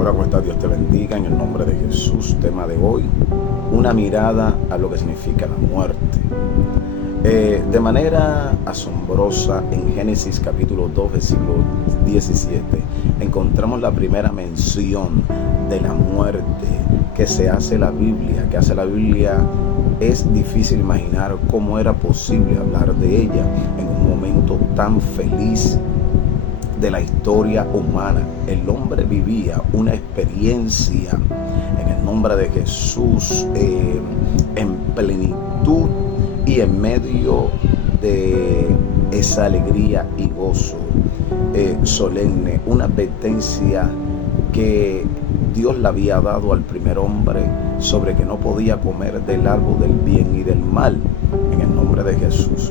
Hola, ¿cómo estás? Dios te bendiga en el nombre de Jesús. Tema de hoy, una mirada a lo que significa la muerte. De manera asombrosa, en Génesis capítulo 2, versículo 17, encontramos la primera mención de la muerte que hace la Biblia. Es difícil imaginar cómo era posible hablar de ella en un momento tan feliz de la historia humana. El hombre vivía una experiencia en el nombre de Jesús en plenitud y en medio de esa alegría y gozo solemne, una advertencia que Dios le había dado al primer hombre sobre que no podía comer del árbol del bien y del mal, en el nombre de Jesús.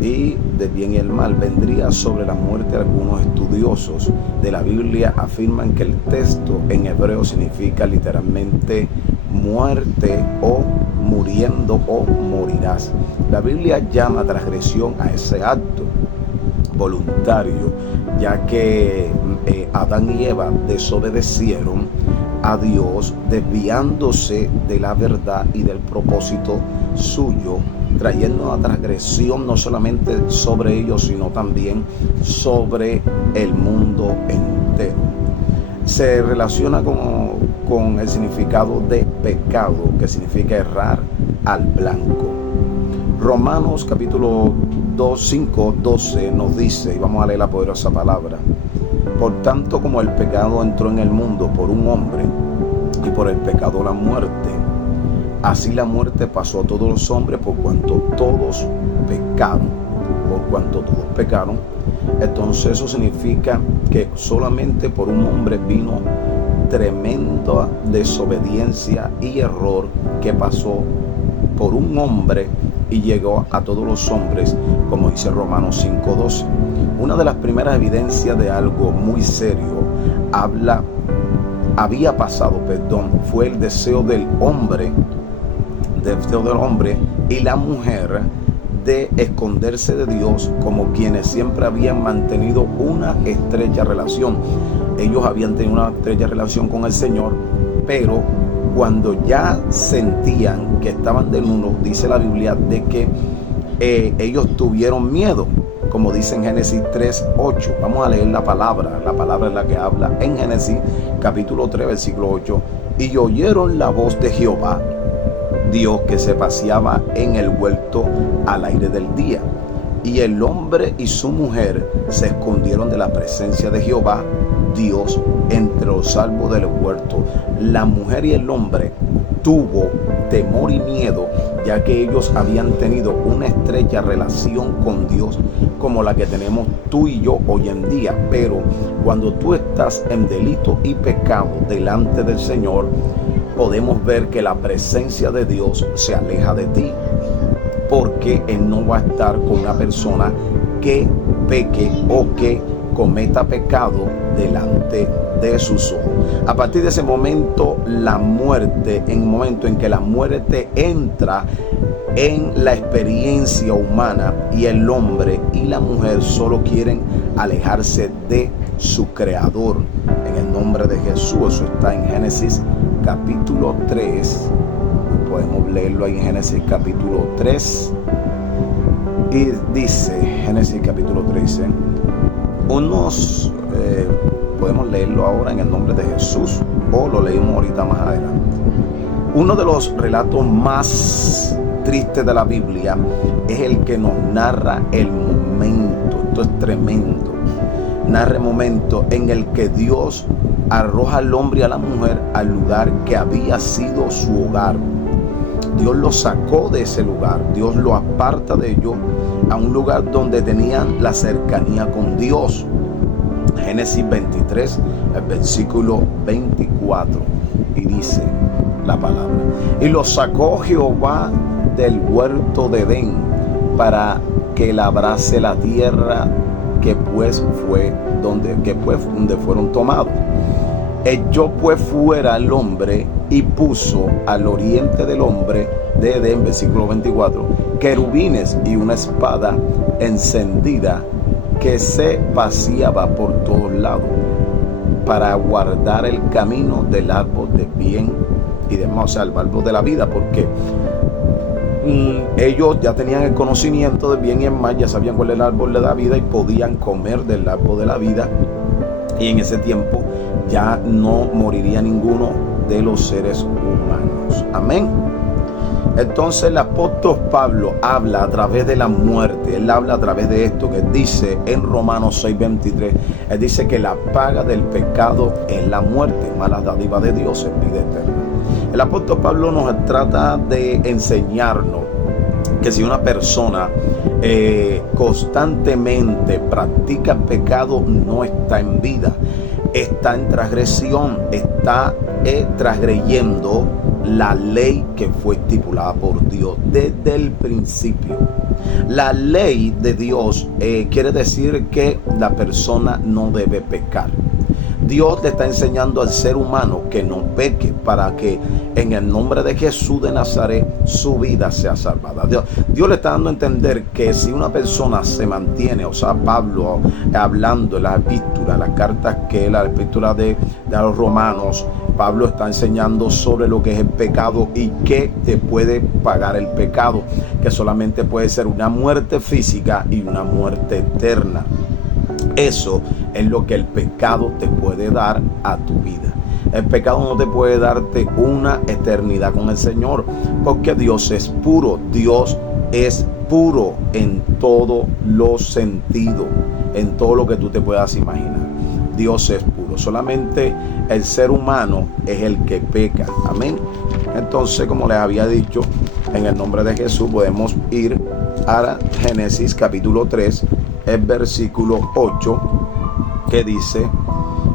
Y del bien y el mal vendría sobre la muerte. Algunos estudiosos de la Biblia afirman que el texto en hebreo significa literalmente muerte o muriendo o morirás. La Biblia llama transgresión a ese acto voluntario, ya que Adán y Eva desobedecieron a Dios, desviándose de la verdad y del propósito suyo, trayendo una transgresión no solamente sobre ellos, sino también sobre el mundo entero. Se relaciona con el significado de pecado, que significa errar al blanco. Romanos capítulo 5:12 nos dice, y vamos a leer la poderosa palabra: por tanto, como el pecado entró en el mundo por un hombre, y por el pecado la muerte, así la muerte pasó a todos los hombres por cuanto todos pecaron. Entonces eso significa que solamente por un hombre vino tremenda desobediencia y error que pasó por un hombre y llegó a todos los hombres, como dice Romanos 5:12. Una de las primeras evidencias de algo muy serio fue el deseo del hombre y la mujer de esconderse de Dios, como quienes siempre habían mantenido una estrecha relación. Ellos habían tenido una estrecha relación con el Señor, pero cuando ya sentían que estaban desnudos, dice la Biblia de que ellos tuvieron miedo, como dice en Génesis 3:8. Vamos a leer la palabra es la que habla en Génesis capítulo 3, versículo 8. Y oyeron la voz de Jehová, Dios, que se paseaba en el huerto al aire del día. Y el hombre y su mujer se escondieron de la presencia de Jehová, Dios, entre los árboles del huerto. La mujer y el hombre tuvo temor y miedo, ya que ellos habían tenido una estrecha relación con Dios como la que tenemos tú y yo hoy en día. Pero cuando tú estás en delito y pecado delante del Señor, podemos ver que la presencia de Dios se aleja de ti, porque Él no va a estar con una persona que peque o que cometa pecado delante de sus ojos. A partir de ese momento, en el momento en que la muerte entra en la experiencia humana y el hombre y la mujer solo quieren alejarse de su creador, en el nombre de Jesús. Eso está en Génesis capítulo 3. Podemos leerlo ahí en Génesis capítulo 3. Y dice, Génesis capítulo 13, podemos leerlo ahora en el nombre de Jesús, o lo leímos ahorita más adelante. Uno de los relatos más tristes de la Biblia es el que nos narra el momento, esto es tremendo, narra el momento en el que Dios arroja al hombre y a la mujer al lugar que había sido su hogar. Dios lo sacó de ese lugar, Dios lo aparta de ellos a un lugar donde tenían la cercanía con Dios. Génesis 23, el versículo 24, y dice la palabra: y lo sacó Jehová del huerto de Edén para que labrase la tierra que fue donde fueron tomados. Echó pues fuera al hombre y puso al oriente del hombre de Edén, versículo 24, querubines y una espada encendida que se paseaba por todos lados. para guardar el camino del árbol de bien y demás, o sea, el árbol de la vida, porque ellos ya tenían el conocimiento del bien y el mal, ya sabían cuál era el árbol de la vida y podían comer del árbol de la vida, y en ese tiempo ya no moriría ninguno de los seres humanos. Amén. Entonces el apóstol Pablo habla a través de la muerte. Él habla a través de esto que dice en Romanos 6:23. Él dice que la paga del pecado es la muerte, mas la dádiva de Dios es vida eterna. El apóstol Pablo nos trata de enseñarnos que si una persona constantemente practica el pecado, no está en vida, está en transgresión, está transgrediendo la ley que fue estipulada por Dios desde el principio. La ley de Dios quiere decir que la persona no debe pecar. Dios le está enseñando al ser humano que no peque para que en el nombre de Jesús de Nazaret su vida sea salvada. Dios le está dando a entender que si una persona se mantiene, o sea, Pablo hablando en las epístolas, las cartas que la epístola de los Romanos, Pablo está enseñando sobre lo que es el pecado y que te puede pagar el pecado, que solamente puede ser una muerte física y una muerte eterna. Eso es lo que el pecado te puede dar a tu vida. El pecado no te puede darte una eternidad con el Señor, porque Dios es puro. Dios es puro en todos los sentidos, en todo lo que tú te puedas imaginar. Dios es puro. Solamente el ser humano es el que peca. Amén. Entonces, como les había dicho, en el nombre de Jesús podemos ir a Génesis capítulo 3, el versículo 8, que dice: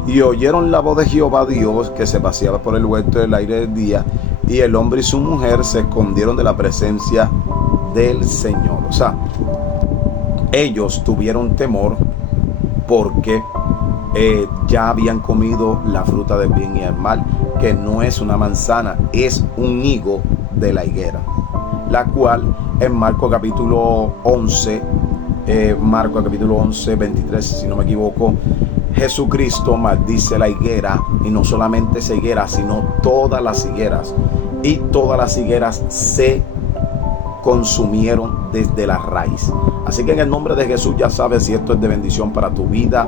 y oyeron la voz de Jehová Dios que se paseaba por el huerto del aire del día, y el hombre y su mujer se escondieron de la presencia del Señor. O sea, ellos tuvieron temor porque ya habían comido la fruta del bien y el mal, que no es una manzana, es un higo de la higuera, la cual en Marcos capítulo 11, 23, si no me equivoco, Jesucristo maldice la higuera, y no solamente esa higuera, sino todas las higueras, y todas las higueras se consumieron desde la raíz. Así que en el nombre de Jesús, ya sabes, si esto es de bendición para tu vida,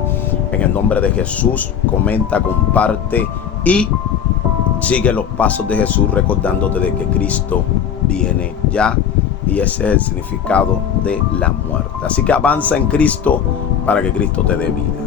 en el nombre de Jesús, comenta, comparte y sigue los pasos de Jesús, recordándote de que Cristo viene ya, y ese es el significado de la muerte. Así que avanza en Cristo para que Cristo te dé vida.